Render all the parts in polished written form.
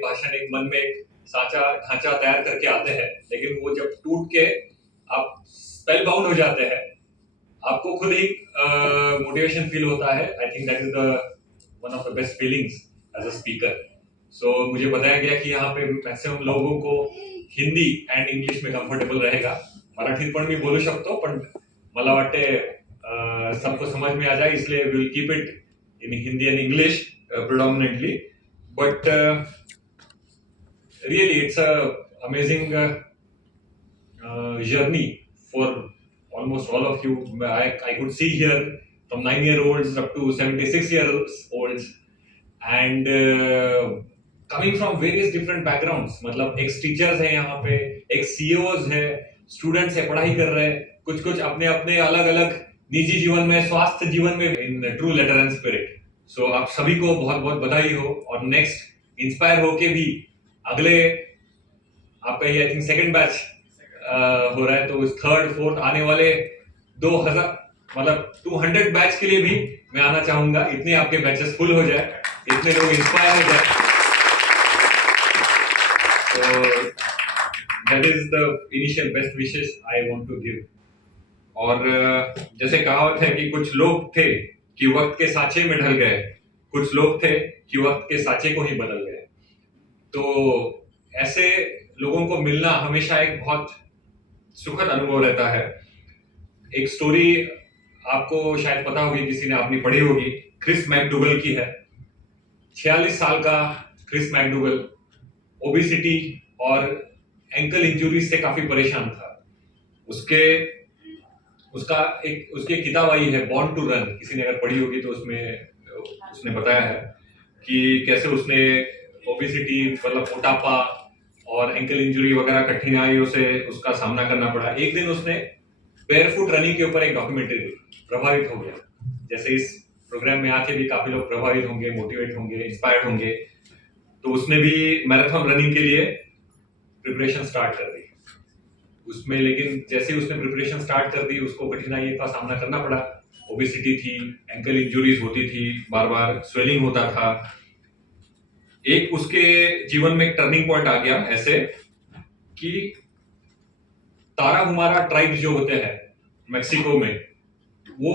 भाषण एक मन में एक साचा ढांचा तैयार करके आते हैं, लेकिन वो जब टूट के आप स्पेल बाउंड हो जाते हैं, आपको खुद ही मोटिवेशन फील होता है। I think that is the one of the best feelings as a speaker. So मुझे बताया गया कि यहाँ पे मैक्सिमम लोगों को हिंदी एंड इंग्लिश में कम्फर्टेबल रहेगा। मराठीत पण मी बोलू शकतो, पण मला वाटते सबको समझ में आ जाए, इसलिए will keep it in Hindi and English predominantly. But really, it's a amazing journey for almost all of you. I could see here from 9-year-olds up to 76-year-olds, and coming from various different backgrounds. मतलब ex teachers हैं यहाँ पे, ex CEOs हैं, students हैं, पढ़ाई कर रहे हैं, कुछ अपने अपने अलग अलग निजी जीवन में, स्वास्थ्य जीवन में, in true letter and spirit. सो आप सभी को बहुत बहुत बधाई हो, और नेक्स्ट इंस्पायर होके भी अगले आपका ये आई थिंक सेकंड बैच हो रहा है, तो इस थर्ड फोर्थ आने वाले 2000 मतलब 200 बैच के लिए भी मैं आना चाहूंगा। इतने आपके बैचेस फुल हो जाए, इतने लोग इंस्पायर हो जाए, तो that is the initial best wishes I want to give. और जैसे कहावत है कि कुछ लोग थे कि वक्त के साचे में ढल गए, कुछ लोग थे कि वक्त के साचे को ही बदल गए। तो ऐसे लोगों को मिलना हमेशा एक बहुत सुखद अनुभव रहता है। एक स्टोरी आपको शायद पता होगी, किसी ने आपने पढ़ी होगी, क्रिस मैकडूगल की है। 46 साल का क्रिस मैकडूगल ओबेसिटी और एंकल इंजुरी से काफी परेशान था। उसकी किताब आई है बॉर्न टू रन, किसी ने अगर पढ़ी होगी तो उसने बताया है कि कैसे उसने ओबेसिटी मतलब मोटापा और एंकल इंजरी वगैरह कठिनाइयों से उसका सामना करना पड़ा। एक दिन उसने बेयरफुट रनिंग के ऊपर एक डॉक्यूमेंट्री देखी, प्रभावित हो गया। जैसे इस प्रोग्राम में आके भी काफी लोग प्रभावित होंगे, मोटिवेट होंगे, इंस्पायर्ड होंगे, तो उसने भी मैराथन रनिंग के लिए प्रिपरेशन स्टार्ट कर दी उसमें। लेकिन जैसे उसने प्रिपरेशन स्टार्ट कर दी, उसको कठिनाइयों का सामना करना पड़ा। ओबेसिटी थी, एंकल इंजुरीज होती थी, बार बार स्वेलिंग होता था। एक उसके जीवन में एक टर्निंग पॉइंट आ गया ऐसे कि ताराहुमारा ट्राइब जो होते हैं मेक्सिको में, वो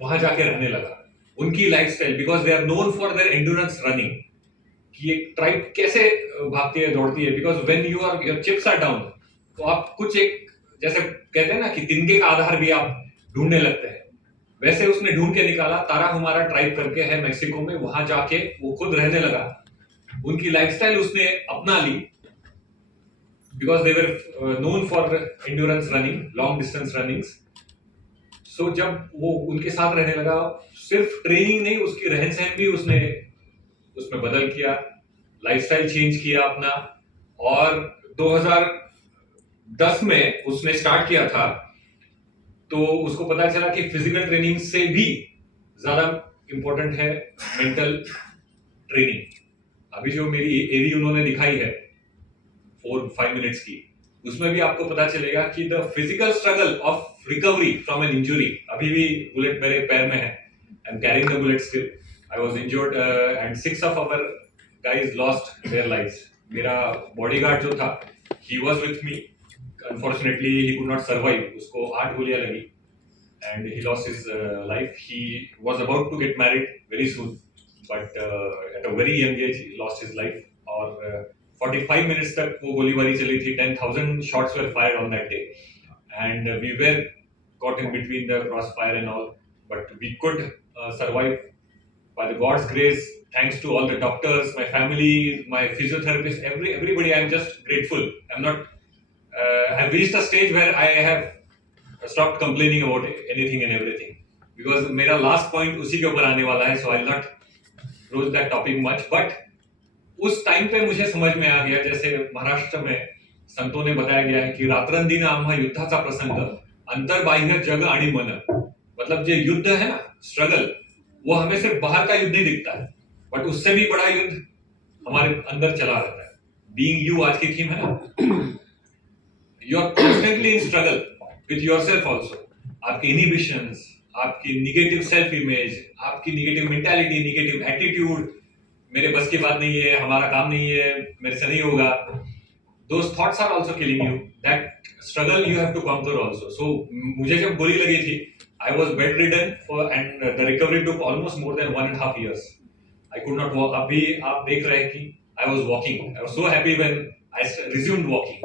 वहां जाके रहने लगा। उनकी lifestyle, because they are known for their endurance running, कि एक ट्राइब कैसे भागती है, दौड़ती है, because when your chips are down, तो आप कुछ एक जैसे कहते हैं ना कि तिनके का आधार भी आप ढूंढने लगते हैं। वैसे उसने ढूंढ के निकाला, ताराहुमारा ट्राइब करके है मेक्सिको में, वहां जाके वो खुद रहने लगा। उनकी लाइफस्टाइल उसने अपना ली, because they were known for endurance running, long distance runnings. So जब वो उनके साथ रहने लगा, सिर्फ ट्रेनिंग नहीं, उसकी रहन सहन भी उसने उसमें बदल किया, लाइफस्टाइल चेंज किया अपना। और 2010 में उसने स्टार्ट किया था, तो उसको पता चला कि फिजिकल ट्रेनिंग से भी ज्यादा इंपॉर्टेंट है मेंटल ट्रेनिंग। अभी जो मेरी एवी उन्होंने दिखाई है 4-5 मिनट्स की, उसमें भी आपको पता चलेगा कि the physical struggle of recovery from an injury, अभी भी बुलेट मेरे पैर में है, I am carrying the bullet still. I was injured and 6 of our guys lost their lives. मेरा बॉडीगार्ड जो था, he was with me. Unfortunately, he could not survive. उसको 8 गोलियां लगी and he lost his life. He was about to get married very soon, but at a very young age, he lost his life. और 45 minutes तक वो गोलीबारी चली थी. 10,000 shots were fired on that day, and we were caught in between the crossfire and all, but we could survive. By the God's grace, thanks to all the doctors, my family, my physiotherapist, everybody, I'm just grateful. I'm not. I've reached a stage where I have stopped complaining about anything and everything, because मेरा last point उसी के ऊपर आने वाला है, so I'll not broach that topic much. But उस time पे मुझे समझ में आ गया, जैसे महाराष्ट्र में संतों ने बताया गया है कि रात्रंदिन आम्हा युद्धाचा प्रसंग, अंतर्बाह्य जग आणि मन। मतलब जो युद्ध है ना, स्ट्रगल, वो हमें सिर्फ बाहर का युद्ध नहीं दिखता है, बट उससे भी बड़ा युद्ध हमारे अंदर चला रहता है। बीइंग यू आज की थीम है ना, you are constantly in struggle with yourself also. आपकी इनहिबिशंस, आपकी निगेटिव सेल्फ इमेज, आपकी निगेटिव मेंटालिटी, निगेटिव एटीट्यूड, मेरे बस की बात नहीं है, हमारा काम नहीं है, मेरे से नहीं होगा, those thoughts are also killing you. That struggle you have to conquer also. So मुझे जब गोली लगी थी, I was bedridden for and the recovery took almost more than 1.5 years. I could not walk. अभी आप देख रहे हैं कि I was walking. I was so happy when I resumed walking.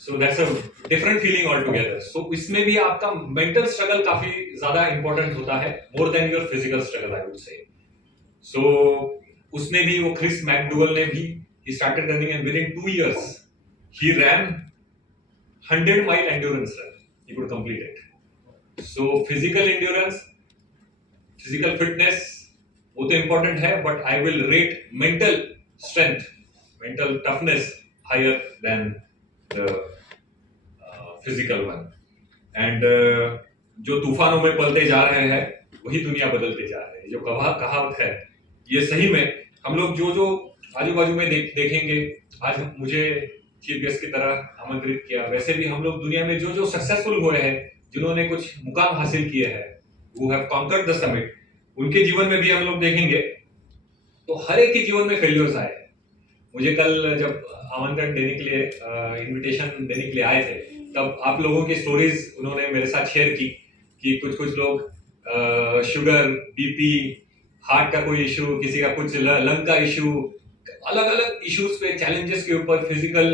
So that's a different feeling altogether. So इसमें भी आपका mental struggle काफी ज्यादा important होता है, more than your physical struggle I would say. So उसने भी वो क्रिस मैकडूगल ने भी he started running and within 2 years he ran 100-mile endurance run. He could complete it. So physical endurance, physical fitness वो तो important है, but I will rate mental strength, mental toughness higher than the physical one. And जो तूफानों में पलते जा रहे हैं वही दुनिया बदलते जा रहे हैं. जो कहावत है ये सही में हम लोग जो आजू बाजू में देखेंगे. आज मुझे चीफ गेस्ट की तरह आमंत्रित किया, वैसे भी हम लोग दुनिया में जो सक्सेसफुल हुए हैं, जिन्होंने कुछ मुकाम हासिल किए हैं, who have conquered the summit, उनके जीवन में भी हम लोग देखेंगे तो हर एक के जीवन में फेलियर्स आए. मुझे कल जब आमंत्रण देने के लिए इनविटेशन देने के लिए आए थे, तब आप लोगों की स्टोरीज उन्होंने मेरे साथ शेयर की कि कुछ लोग शुगर, बीपी, हार्ट का कोई इशू, किसी का कुछ लंग का इशू, अलग अलग इश्यूज पे, चैलेंजेस के ऊपर, फिजिकल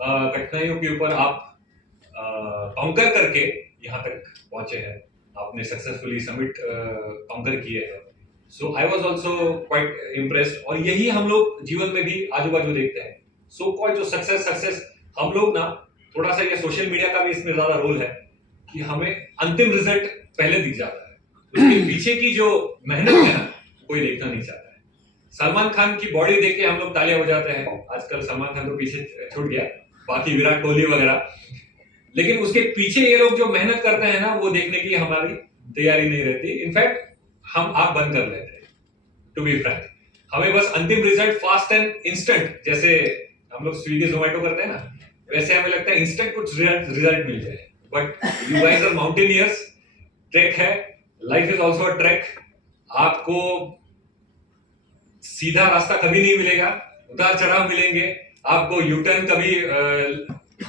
कठिनाइयों के ऊपर आप कॉन्कर करके यहाँ तक पहुंचे हैं. आपने सक्सेसफुली समिट कॉन्कर किए हैं. So I was also quite impressed. और यही हम लोग जीवन में भी आजू बाजू देखते हैं. सो कॉल्ड जो सक्सेस हम लोग ना, थोड़ा सा ये सोशल मीडिया का भी इसमें ज्यादा रोल है कि हमें अंतिम रिजल्ट पहले दिख जाता है, उसके पीछे की जो मेहनत है ना कोई देखना नहीं चाहता है. सलमान खान की बॉडी देख के हम लोग तालियां हो जाते हैं. आजकल सलमान खान तो पीछे छूट गया, बाकी विराट कोहली वगैरह, लेकिन उसके पीछे ये लोग जो मेहनत करते हैं ना वो देखने की हमारी तैयारी नहीं रहती. इनफैक्ट हम आंख बंद कर लेते हैं. टू बी फ्रैंक, हमें बस अंतिम रिजल्ट फास्ट एंड इंस्टेंट, जैसे हम लोग स्विगी जोमेटो करते हैं ना, वैसे हमें लगता है इंस्टेंट कुछ रिजल्ट मिल जाए. But you guys are mountaineers. Track है, life is also a track. आपको सीधा रास्ता कभी नहीं मिलेगा, उतार चढ़ाव मिलेंगे. आपको यू टर्न कभी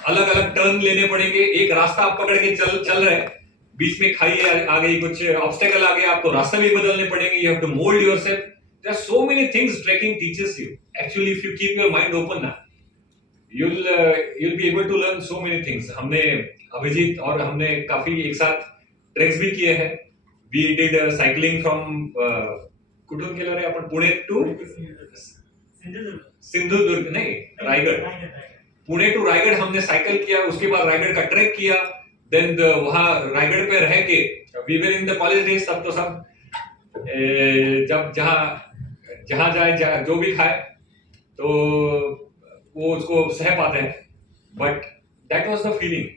अलग अलग टर्न लेने पड़ेंगे. एक रास्ता आप पकड़ के चल रहे हैं, बीच में खाई आ गई, कुछ ऑब्स्टेकल आ गए, आपको रास्ता भी बदलने पड़ेंगे. You have to mould yourself. There are so many things trekking teachers you. Actually if you keep your mind open ना, you'll be able to learn so many things. हमने अभिजीत और हमने काफी एक साथ ट्रेक्स भी किए हैं. We did cycling from कुठून केलं रे आपण, पुणे टू सिंधुदुर्ग नहीं, रायगढ़. पुणे टू रायगढ़ हमने साइकिल किया. उसके बाद रायगढ़ का ट्रैक किया. देन वहां रायगढ़ पे रह के we were in the college days. तब तो सब जब जहां जाए जो भी खाए तो वो उसको सह पाते हैं. But that was the feeling.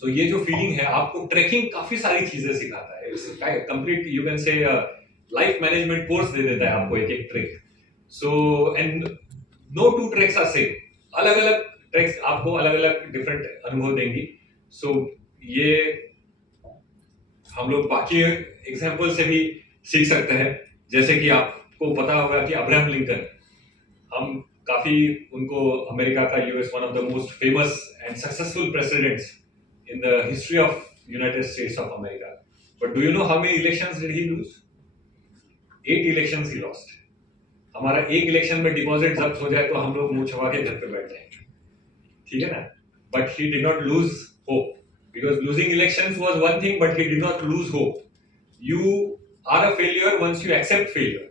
So ये जो फीलिंग है, आपको ट्रैकिंग काफी सारी चीजें सिखाता है. It's complete, you can say life management course दे देता है आपको एक track. So and no two tracks are same. अलग अलग ट्रैक्स आपको अलग अलग डिफरेंट अनुभव देंगी. सो ये हम लोग बाकी एग्जाम्पल से भी सीख सकते हैं. जैसे कि आपको पता होगा कि अब्राहम लिंकन, हम काफी उनको अमेरिका का US one of the most famous and successful presidents in the history of United States of America. But do you know how many elections did he lose? 8 elections he lost. हमारा एक election में deposit जब्त हो जाए तो हम लोग मुंह छुपा के घर पे बैठ जाएंगे, ठीक है ना. But he did not lose hope, because losing elections was one thing, but he did not lose hope. You are a failure once you accept failure.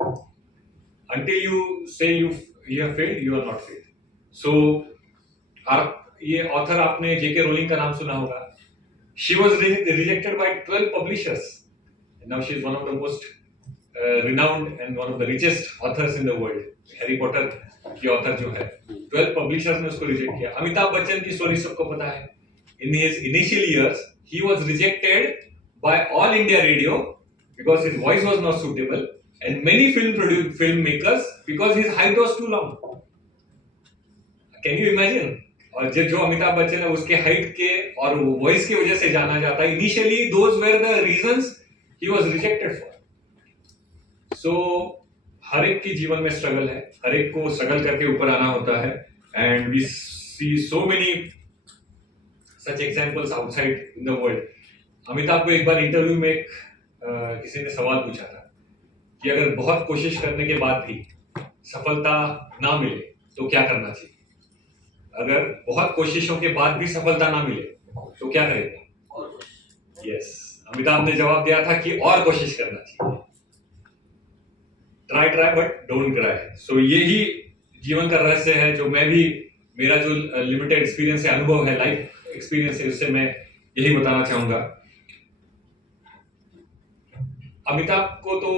Until you say you have failed, you are not failed. So, ये author आपने J.K. Rowling का नाम सुना होगा. She was rejected by 12 publishers. And now she is one of the most renowned and one of the richest authors in the world. Harry Potter की author जो है, 12 publishers ने उसको reject किया. अमिताभ बच्चन की story सबको पता है. In his initial years, he was rejected by All India Radio because his voice was not suitable. And many filmmakers because his height was too long. Can you imagine? और जो अमिताभ बच्चन है उसके height के और voice की वजह से जाना जाता है. Initially those were the reasons he was rejected for. So हर एक की जीवन में स्ट्रगल है, हर एक को स्ट्रगल करके ऊपर आना होता है, and we see so many such examples outside in the world. Amitabh को एक बार इंटरव्यू में किसी ने सवाल पूछा था कि अगर बहुत कोशिश करने के बाद भी सफलता ना मिले तो क्या करना चाहिए। अगर बहुत कोशिशों के बाद भी सफलता ना मिले तो क्या करेगा। यस, अमिताभ ने जवाब दिया था कि और कोशिश करना चाहिए, try try but don't cry. So यही जीवन का रहस्य है, जो मैं भी, मेरा जो लिमिटेड एक्सपीरियंस है, अनुभव है, लाइफ एक्सपीरियंस है, उससे मैं यही बताना चाहूंगा। अमिताभ को तो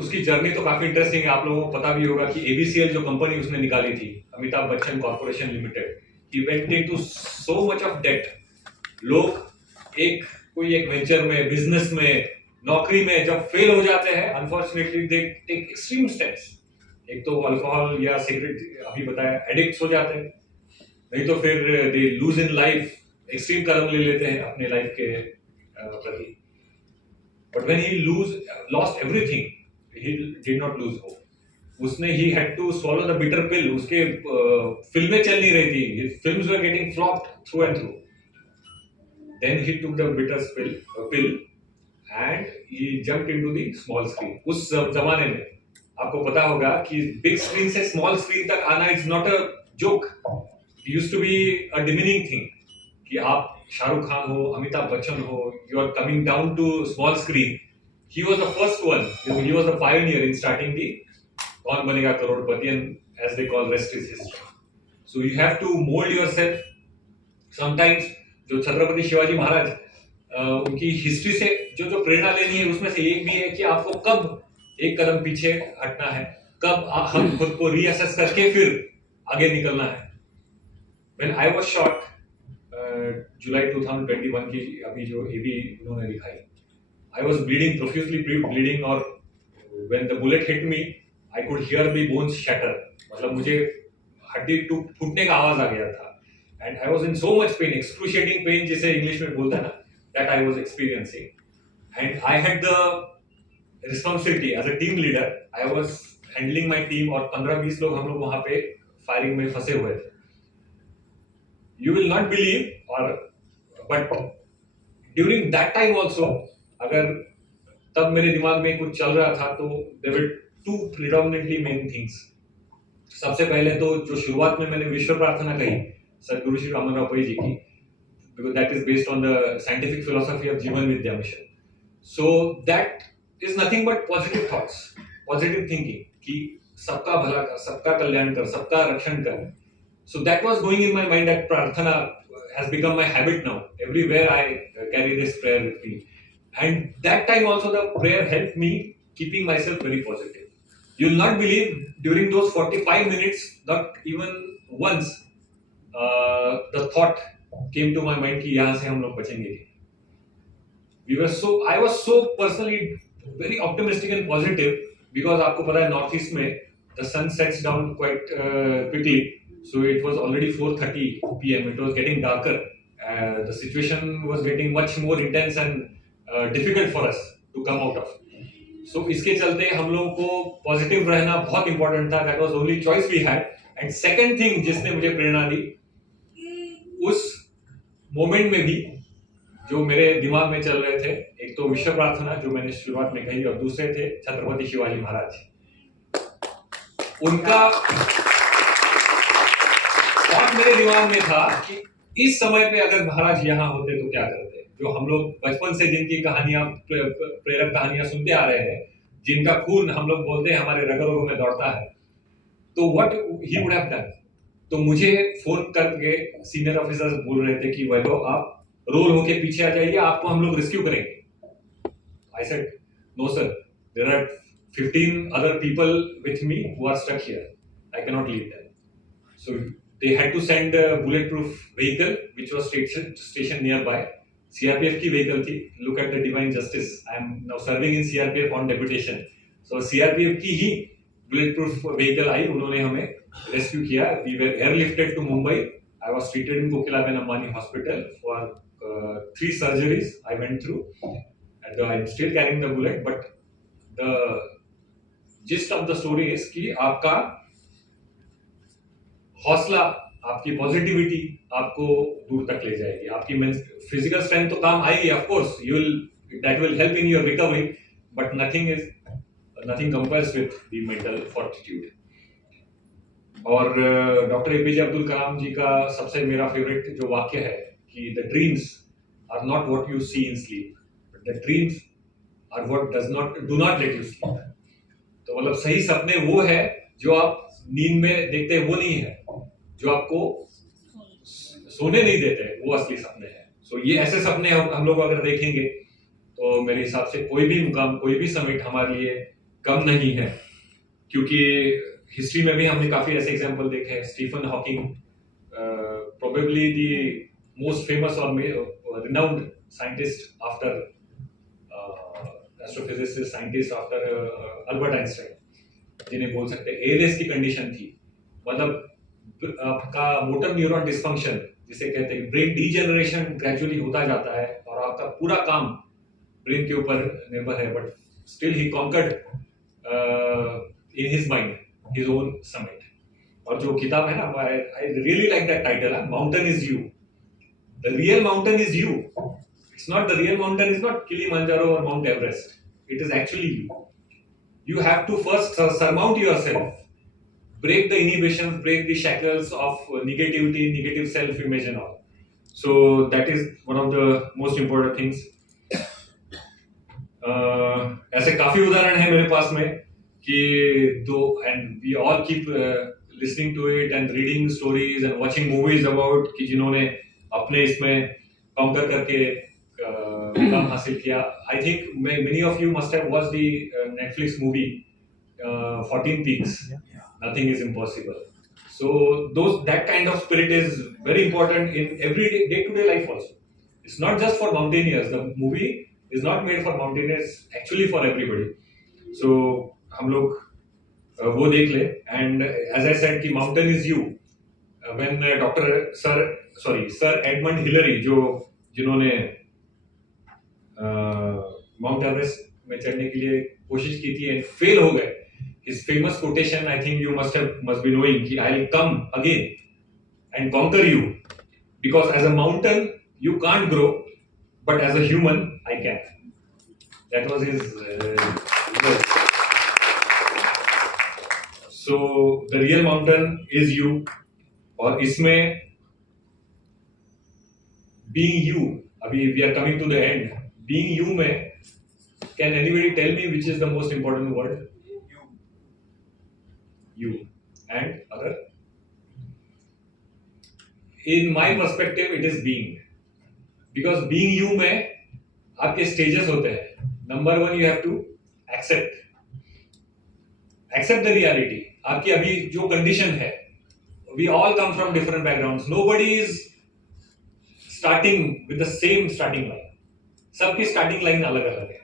उसकी जर्नी तो काफी इंटरेस्टिंग है। आप लोगों को पता भी होगा कि एबीसीएल जो कंपनी उसने निकाली थी, Amitabh Bachchan corporation limited, he went into so much of debt. लोग कोई एक वेंचर में, बिजनेस में, नौकरी में जब फेल हो जाते हैं, unfortunately they take extreme steps. एक तो अल्कोहल या सिगरेट, अभी बताया, एडिक्ट हो जाते हैं, नहीं तो फिर they lose in life, extreme कदम ले लेते हैं अपने लाइफ के प्रति। But when he lost everything, he did not lose hope. उसने he had to swallow the bitter pill. उसके फिल्में चल नहीं रही थी, his films were getting flopped through and through. Then he took the bitter pill and he jumped into the small screen. उस जमाने में आपको पता होगा कि big screen से small screen तक आना is not a joke. It used to be a demeaning thing कि आप शाहरुख खान हो, अमिताभ बच्चन हो, you are coming down to small screen. He was the first one. He was the pioneer in starting the कौन बनेगा करोड़पति, and as they call, rest is history. So you have to mold yourself. Sometimes जो छत्रपति शिवाजी महाराज, उनकी history से जो प्रेरणा लेनी है, उसमें से एक भी है कि आपको कब एक कदम पीछे हटना है, कब हम खुद को रीअसेस करके फिर आगे निकलना है। When I was shot, जुलाई 2021 की अभी जो एबी उन्होंने दिखाई, I was bleeding, profusely bleeding, और when the bullet hit me, I could hear the bones shatter. मतलब मुझे हड्डी फूटने का आवाज आ गया था, and I was in so much pain, excruciating pain जिसे इंग्लिश में बोलता है ना, that I was experiencing, and I had the responsibility as a team leader. I was handling my team, और 15-20 लोग हम लोग वहां पे फायरिंग में फंसे हुए थे। You will not believe, but during that time also, अगर तब मेरे दिमाग में कुछ चल रहा था, तो there were two predominantly main things. सबसे पहले तो जो शुरुआत में मैंने विश्व प्रार्थना कही सदगुरु श्री रामन राव पई जी की, because that is based on the scientific philosophy of जीवन विद्या mission. So that is nothing but positive thoughts, positive thinking कि सबका भला कर, सबका कल्याण कर, सबका रक्षण कर. So that was going in my mind. That prarthana has become my habit now. Everywhere I carry this prayer with me. And that time also the prayer helped me keeping myself very positive. You'll not believe, during those 45 minutes, not even once the thought came to my mind कि यहाँ से हम लोग बचेंगे। I was so personally very optimistic and positive, because आपको पता है north east में the sun sets down quite quickly. So it was already 4:30 p.m. It was getting darker. The situation was getting much more intense and difficult for us to come out of. So इसके चलते हम लोगों को positive रहना बहुत important था. That was only choice we had. And second thing जिसने मुझे प्रेरणा दी, उस मोमेंट में भी जो मेरे दिमाग में चल रहे थे, एक तो विश्व प्रार्थना जो मैंने शुरुआत में कही, और दूसरे थे छत्रपति शिवाजी महाराज। उनका बात मेरे दिमाग में था कि इस समय पे अगर महाराज यहाँ होते तो क्या करते। जो हम लोग बचपन से जिनकी कहानियां, प्रेरक कहानियां सुनते आ रहे हैं, जिनका खून हम लोग बोलते हैं हमारे रगों में दौड़ता है, तो what he would have done. तो मुझे फोन करके सीनियर ऑफिसर्स बोल रहे थे कि वैभव आप रोल होके पीछे आ जाइए, आपको हम लोग रेस्क्यू करेंगे। I said no sir, there are 15 other people with me who are stuck here. I cannot leave them. So they had to send a bulletproof vehicle which was stationed nearby. CRPF की vehicle थी. Look at the divine justice. I am now serving in CRPF on deputation. So CRPF की ही bulletproof vehicle आई, उन्होंने हमें rescue किया. We were airlifted to Mumbai. I was treated in Kokilaben Ambani Hospital for 3 surgeries I went through. And I'm still carrying the bullet, but the gist of the story is कि आपका हौसला, आपकी positivity आपको दूर तक ले जाएगी। आपकी फिजिकल स्ट्रेंथ तो काम आएगी, of course you will, that will help in your recovery, but nothing compares with the mental fortitude. और डॉक्टर एपीजे अब्दुल कलाम जी का सबसे मेरा फेवरेट जो वाक्य है कि the dreams are not what you see in sleep, but the dreams are what do not let you sleep. तो मतलब सही सपने वो है जो आप नींद में देखते हैं, वो नहीं है जो आपको सोने नहीं देते, वो असली सपने हैं। सो ये ऐसे सपने हम लोग अगर देखेंगे तो मेरे हिसाब से कोई भी मुकाम, कोई भी समिट हमारे लिए कम नहीं है। क्योंकि हिस्ट्री में भी हमने काफी ऐसे एग्जांपल देखे हैं। Stephen Hawking, probably the most famous और renowned scientist after astrophysicist scientist after Albert Einstein, जिन्हें बोल सकते हैं एएलएस की कंडीशन थी। मतलब आपका मोटर न्यूरॉन डिसफंक्शन जिसे कहते हैं, ब्रेन डीजेनरेशन ग्रेजुअली होता जाता है और आपका पूरा काम ब्रेन के ऊपर निर्भर है, but still he conquered in his mind his own summit. और जो किताब है ना, I really like that title, mountain is you, the real mountain is you. It's not, the real mountain is not Kilimanjaro or Mount Everest. It is actually you. You have to first surmount yourself, break the inhibitions, break the shackles of negativity, negative self-image and all. So that is one of the most important things. ऐसे काफी उदाहरण हैं मेरे पास में कि and we all keep listening to it and reading stories and watching movies about कि जिन्होंने अपने इसमें काउंटर करके मुकाम हासिल किया। I think many of you must have watched the Netflix movie 14 Peaks. Nothing is impossible. So that kind of spirit is very important in every day-to-day life also. It's not just for mountaineers. The movie is not made for mountaineers, actually for everybody. So हम लोग वो देख ले। And as I said कि mountain is you. When Sir Edmund Hillary, जिन्होंने mount Everest में चढ़ने के लिए कोशिश की थी एंड फेल हो गए, his famous quotation, I think you must be knowing, कि I'll come again and conquer you because as a mountain you can't grow, but as a human I can. That was his words. So the real mountain is you. और इसमें being you, अभी we are coming to the end. Being you में, can anybody tell me which is the most important word? You. And other? In my perspective, it is being. Because being you में आपके stages होते हैं. Number one, you have to accept the reality. आपकी अभी जो condition है, we all come from different backgrounds. Nobody is starting with the same starting line. सबकी starting line अलग अलग है।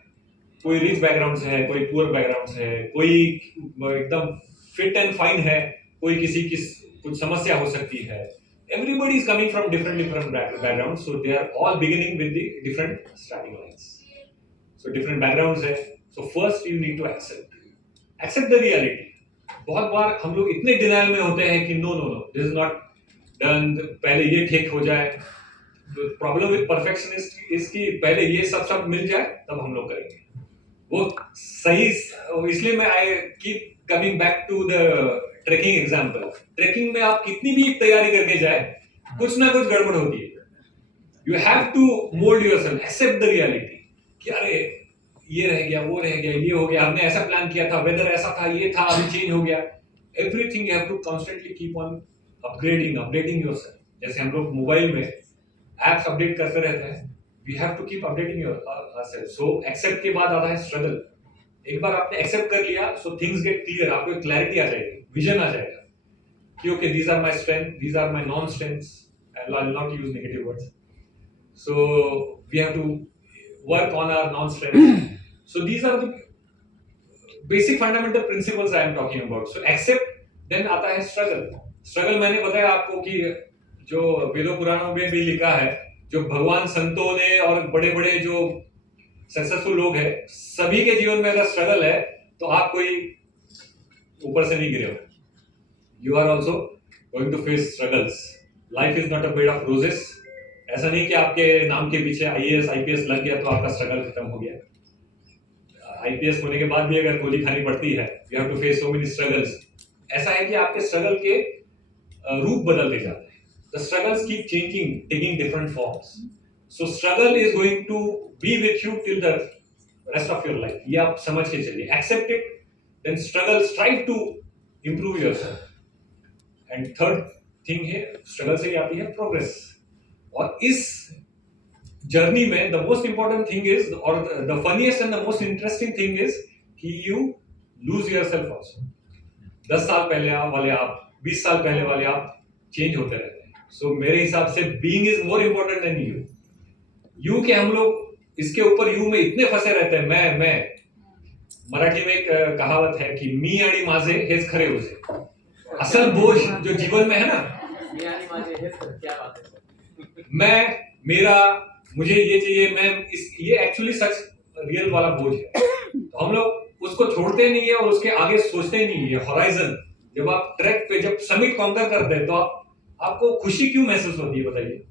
कोई रिच बैकग्राउंड से है, कोई पुअर बैकग्राउंड से है, कोई एकदम फिट एंड फाइन है, कोई किसी की कुछ समस्या हो सकती है। Everybody is coming from different backgrounds, so they are all beginning with the different starting lines. So different backgrounds है। So first you need to accept the reality. बहुत बार हम लोग इतने डिनायल में होते हैं कि no, this is not done, पहले ये ठीक हो जाए। प्रॉब्लम विद परफेक्शनिस्ट इसकी पहले ये सब मिल जाए तब हम लोग करेंगे वो सही। इसलिए मैं I keep coming back to the trekking example. Trekking में आप कितनी भी तैयारी करके जाए, कुछ ना कुछ गड़बड़ होती है। You have to mould yourself, accept the reality कि अरे ये रह गया, वो रह गया, ये हो गया, हमने ऐसा प्लान किया था, वेदर ऐसा था, ये था, अभी चेंज हो गया। Everything you have to constantly keep on updating yourself. जैसे हम लोग मोबाइल में एप्स अपडेट करते रहते हैं, we have to keep updating yourself. So accept के बाद आता है स्ट्रगल। एक बार आपने एक्सेप्ट कर लिया, सो थिंग्स गेट क्लियर, आपको क्लैरिटी आ जाएगी, विजन आ जाएगा कि okay these are my strength, these are my non strengths, I will not use negative words. So we have to work on our non strengths. So these are the basic fundamental principles I am talking about. So accept, then आता है struggle. मैंने बताया आपको कि जो वेदों पुराणों में भी लिखा है, जो भगवान संतों ने और बड़े बड़े जो सक्सेसफुल लोग हैं, सभी के जीवन में अगर स्ट्रगल है तो आप कोई ऊपर से नहीं गिरे हो. You are also going to face struggles. Life is not a bed of roses. ऐसा नहीं कि आपके नाम के पीछे IAS IPS लग गया तो आपका स्ट्रगल खत्म हो गया. IPS होने के बाद भी अगर गोली खानी पड़ती है, you have to face so many struggles. ऐसा है कि आपके स्ट्रगल के रूप बदलते जाते हैं. The struggles keep changing, taking different forms. So struggle is going to be with you till the rest of your life. ये आप समझ के चलिए. Accept it, then struggle, strive to improve yourself. And third thing है, struggle से ही आती है progress. और इस जर्नी में the most important thing is, or the funniest and the most interesting thing is कि you lose yourself also. 10 साल पहले वाले आप, 20 साल पहले वाले आप चेंज होते रहते हैं. So मेरे हिसाब से being is more important than you. You के हम लोग इसके ऊपर you में इतने फंसे रहते हैं. मैं मराठी में एक कहावत है कि मी आणि माझे हेच खरे होते. असल बोझ जो जीवन में है ना, मी आणि माझे हेच खरे, क्या बात है. मैं, मेरा, मुझे ये चाहिए, मैं ये एक्चुअली सच रियल वाला बोझ है. तो हम लोग उसको छोड़ते नहीं है और उसके आगे सोचते नहीं है. हॉराइजन, जब आप ट्रैक पे, जब समिट कॉन्कर करते हैं तो आपको खुशी क्यों महसूस होती है बताइए.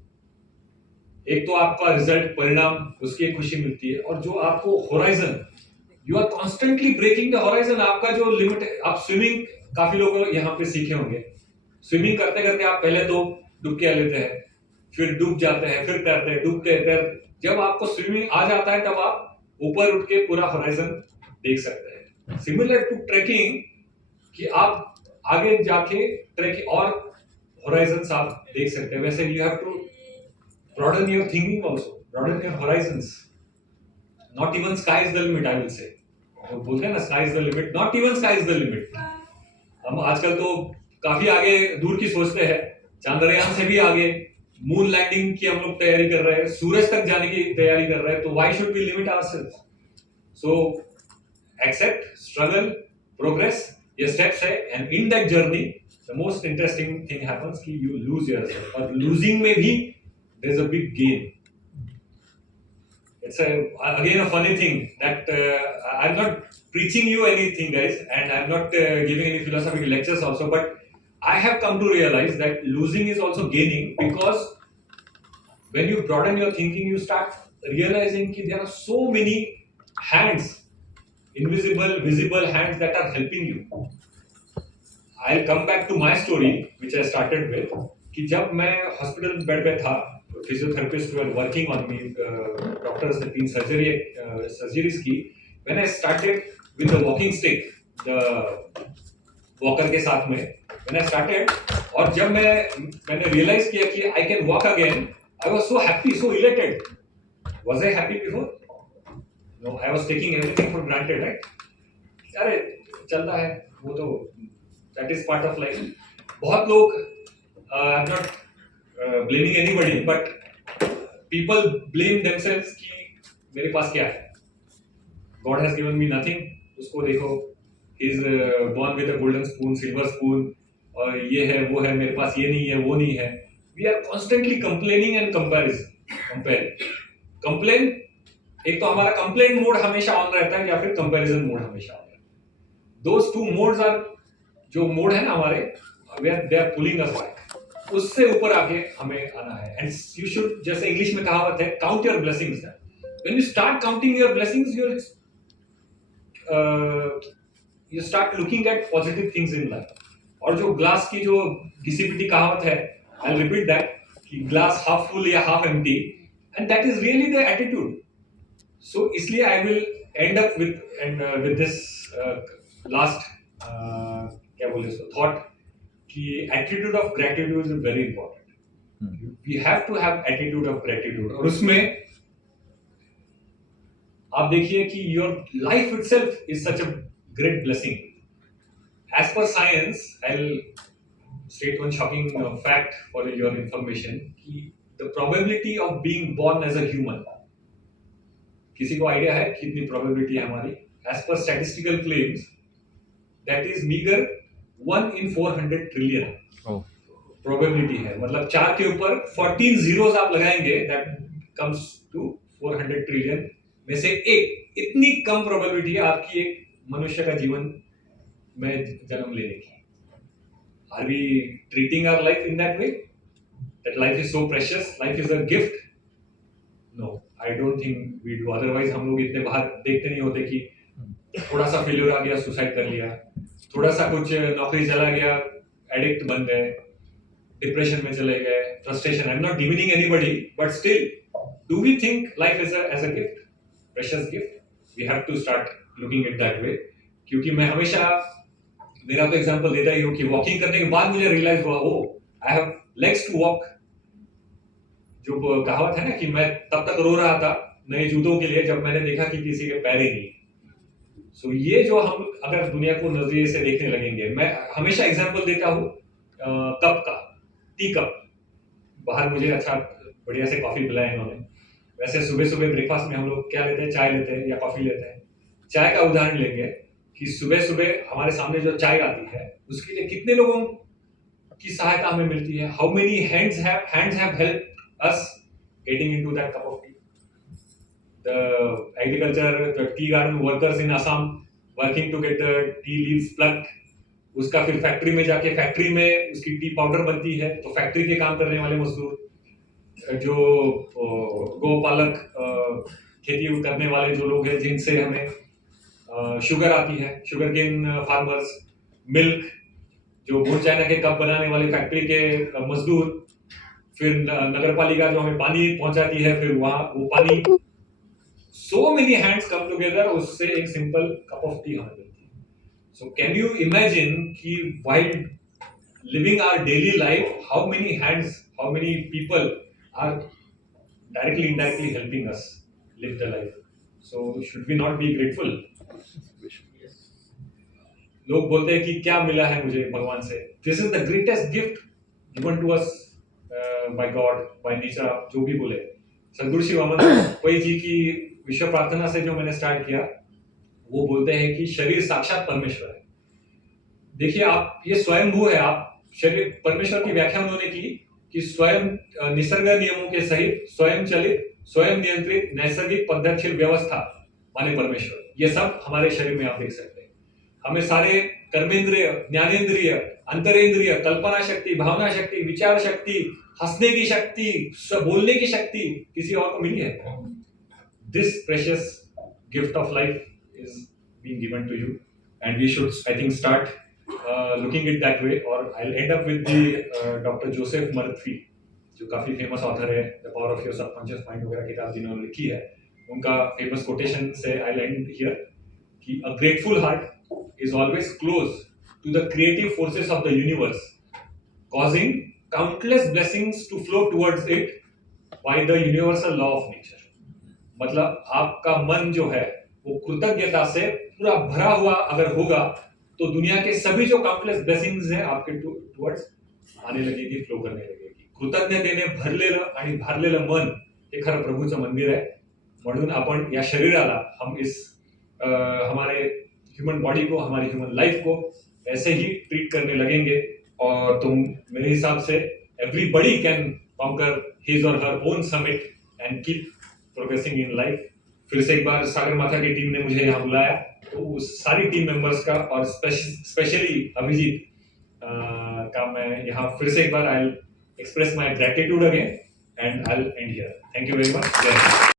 एक तो आपका रिजल्ट, परिणाम, उसकी एक खुशी मिलती है, और जो आपको horizon, you are constantly breaking the horizon. आपका जो लिमिट है, आप स्विमिंग, काफी लोग यहाँ पे सीखे होंगे. स्विमिंग करते करते आप पहले तो डुबकियां लेते हैं, फिर डूब जाते हैं, फिर तैरते हैं, डूबते तैरते. जब आपको स्विमिंग आ जाता है तब आप ऊपर उठ के पूरा हॉराइजन देख सकते हैं. सिमिलर टू ट्रैकिंग, कि आप आगे जाके ट्रैकिंग और हॉराइजन आप देख सकते हैं. वैसे you have to broaden your thinking also, broaden your horizons. Not even sky is the limit, I will say. तो बोलते हैं ना, sky is the limit, not even sky is the limit. हम आजकल तो काफी आगे दूर की सोचते हैं, चांद्रयान से भी आगे, मून लैंडिंग की हम लोग तैयारी कर रहे हैं, सूरज तक जाने की तैयारी कर रहे हैं. तो why should we limit ourselves? So accept, struggle, progress, ये steps है. And in that journey, the most interesting thing happens कि you lose yourself. और losing में भी there's a big gain. It's again a funny thing that I'm not preaching you anything, guys, and I'm not giving any philosophical lectures also, but I have come to realize that losing is also gaining, because when you broaden your thinking, you start realizing that there are so many hands, invisible, visible hands that are helping you. I'll come back to my story, which I started with, कि जब मैं hospital bed पे था, physiotherapists were working on me, doctors had been surgeries की. When I started with the walking stick, the walker के साथ में, when I started, और जब मैंने realize किया कि I can walk again, I was so happy, so elated. Was I happy before? No, I was taking everything for granted, right? अरे चलता है, वो तो that is part of life. बहुत लोग, I'm not blaming anybody, but people blame themselves कि मेरे पास क्या है. God has given me nothing. उसको देखो, he is born with a golden spoon, silver spoon, और ये है, वो है, मेरे पास ये नहीं है, वो नहीं है. We are constantly complaining and compare. Complain, एक तो हमारा complain mode हमेशा on रहता है, या फिर comparison mode हमेशा on रहता है. Those two modes are, जो मोड है ना हमारे, they are pulling us back. उससे ऊपर आके हमें आना है. And you should, जैसे इंग्लिश में कहावत है, count your blessings. When you start counting your blessings, you start looking at positive things in life. और जो ग्लास की जो घिसी पिटी कहावत है, I'll repeat that, कि ग्लास half full या half empty, and that is really the attitude. So इसलिए I will end up with this last क्या बोले इसको, thought, कि attitude of gratitude is very important. We have to have attitude of gratitude. और उसमें आप देखिए कि your life itself is such a great blessing. As per science, I'll state one shocking fact for your information, कि the probability of being born as a human, किसी को idea है कितनी probability है हमारी? As per statistical claims, that is meager 1 in 400 trillion. Probability है, मतलब 4 के ऊपर 14 zeros आप लगाएंगे, that comes to 400 trillion में से एक. इतनी कम probability है आपकी एक मनुष्य का जीवन में जन्म लेने की। Are we treating our life in that way? That life is so precious, life is a gift? No, I don't think we do. Otherwise हम लोग इतने बाहर देखते नहीं होते कि थोड़ा सा फेल्यूर आ गया सुसाइड कर लिया, थोड़ा सा कुछ नौकरी चला गया एडिक्ट बन गए, डिप्रेशन में चले गए, frustration. I am not demeaning anybody, but still do we think life is as a gift, precious gift? We have to start looking it that way. क्योंकि मैं हमेशा मेरा तो एग्जांपल देता ही हूँ कि वॉकिंग करने के बाद मुझे रियलाइज हुआ, oh I have legs to walk. जो कहावत है ना कि मैं तब तक रो रहा था नए जूतों के लिए जब मैंने देखा कि किसी के पैर ही नहीं। सो ये जो हम अगर दुनिया को नजरिए से देखने लगेंगे, मैं हमेशा एग्जांपल देता हूँ कप का, टी कप। बाहर मुझे अच्छा बढ़िया से कॉफी पिलाया इन्होंने। वैसे सुबह सुबह ब्रेकफास्ट में हम लोग क्या लेते हैं, चाय लेते हैं या कॉफी लेते हैं। चाय का उदाहरण लेंगे कि सुबह सुबह हमारे सामने जो चाय आती है उसके लिए कितने लोगों की सहायता हमें मिलती है। How many hands have help us getting into that cup of tea. The agriculture, the tea garden workers in Assam working to get the tea leaves plucked. उसका फिर फैक्ट्री में जाके फैक्ट्री में उसकी टी पाउडर बनती है, तो factory के काम करने वाले मजदूर, जो गोपालक खेती करने वाले जो लोग हैं जिनसे हमें शुगर आती है, शुगर केन फार्मर्स, मिल्क, जो गुड़ चाइना के कप बनाने वाले फैक्ट्री के मजदूर, फिर नगर पालिका जो हमें पानी पहुंचाती है, फिर वहां वो पानी, so many hands come together, उससे एक सिंपल कप ऑफ टी हमें मिलती है। सो कैन यू इमेजिन कि while living our daily life, how many hands, how many people are directly indirectly helping us live the life. So should we not be grateful? लोग बोलते हैं कि क्या मिला है मुझे भगवान से। This is the greatest gift given to us by God, by nature, आप जो भी बोले। सदगुरु श्री वामन कोई जी की विश्व प्रार्थना से जो मैंने स्टार्ट किया, वो बोलते हैं कि शरीर साक्षात परमेश्वर है। देखिए, आप ये स्वयंभू है, आप शरीर, परमेश्वर की व्याख्या उन्होंने की कि स्वयं निसर्ग नियमों के सहित स्वयं चलित, स्वयं नियंत्रित नैसर्गिक पद्धतिशील व्यवस्था माने परमेश्वर। ये सब हमारे शरीर में आप देख सकते हैं। हमें सारे कर्मेंद्रिय, ज्ञानेंद्रिय, अंतरेंद्रिय, कल्पना शक्ति, भावना शक्ति, विचार शक्ति, हंसने की शक्ति, बोलने की शक्ति किसी और को मिली है? This precious gift of life is being given to you and we should, I think, start looking it that way. और I will end up with the doctor Joseph Murphy, जो काफी फेमस ऑथर है, the power of your subconscious mind वगैरह किताब जिन्होंने लिखी है, उनका फेमस कोटेशन से आई विल एंड हियर कि अ grateful heart is always close to the creative forces of the universe, causing countless blessings to flow towards it by the universal law of nature. मतलब आपका मन जो है वो कृतज्ञता से पूरा भरा हुआ अगर होगा तो दुनिया के सभी जो काउंटलेस ब्लेसिंग्स हैं आपके टुवर्ड्स आने लगेगी, फ्लो करने लगेगी। कृतज्ञतेने भरलेलं आणि भारलेलं मन हे खरं प्रभूचं मंदिर आहे। म्हणून आपण या शरीराला हम इस हमारे ह्यूमन बॉडी को, हमारी ह्यूमन लाइफ को ऐसे ही ट्रीट करने लगेंगे और तुम, मेरे हिसाब से, एवरीबॉडी कैन कॉन्कर हिज और her own summit and keep progressing in life. फिर से एक बार सागर माथा की टीम ने मुझे यहाँ बुलाया, तो उस सारी टीम मेंबर्स का और स्पेशली अभिजीत का मैं यहाँ फिर से एक बार I express my gratitude again and I end here. Thank you very much.